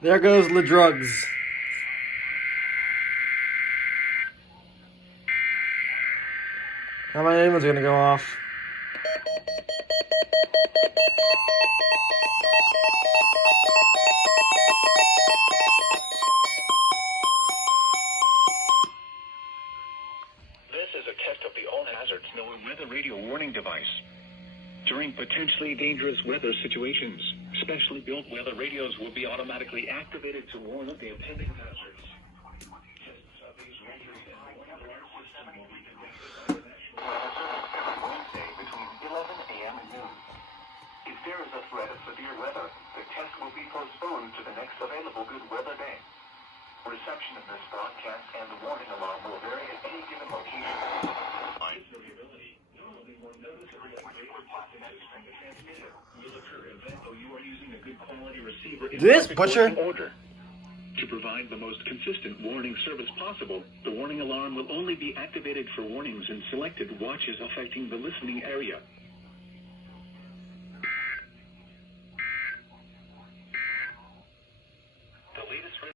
There goes the drugs. How many anyone's gonna go off? This is a test of the all-hazards NOAA weather radio warning device. During potentially dangerous weather situations, specially built weather radios will be automatically activated to warn of the impending hazards. Wednesday between 11 a.m. and noon. If there is a threat of severe weather, the test will be postponed to the next available good weather day. Reception of this broadcast and the warning alarm will vary at any given location. Variability. Normally, one noticeably greater possibility from the transmitter will occur even though you are using a good quality receiver in This perfect butcher. working order. To provide the most consistent warning service possible, the warning alarm will only be activated for warnings in selected watches affecting the listening area.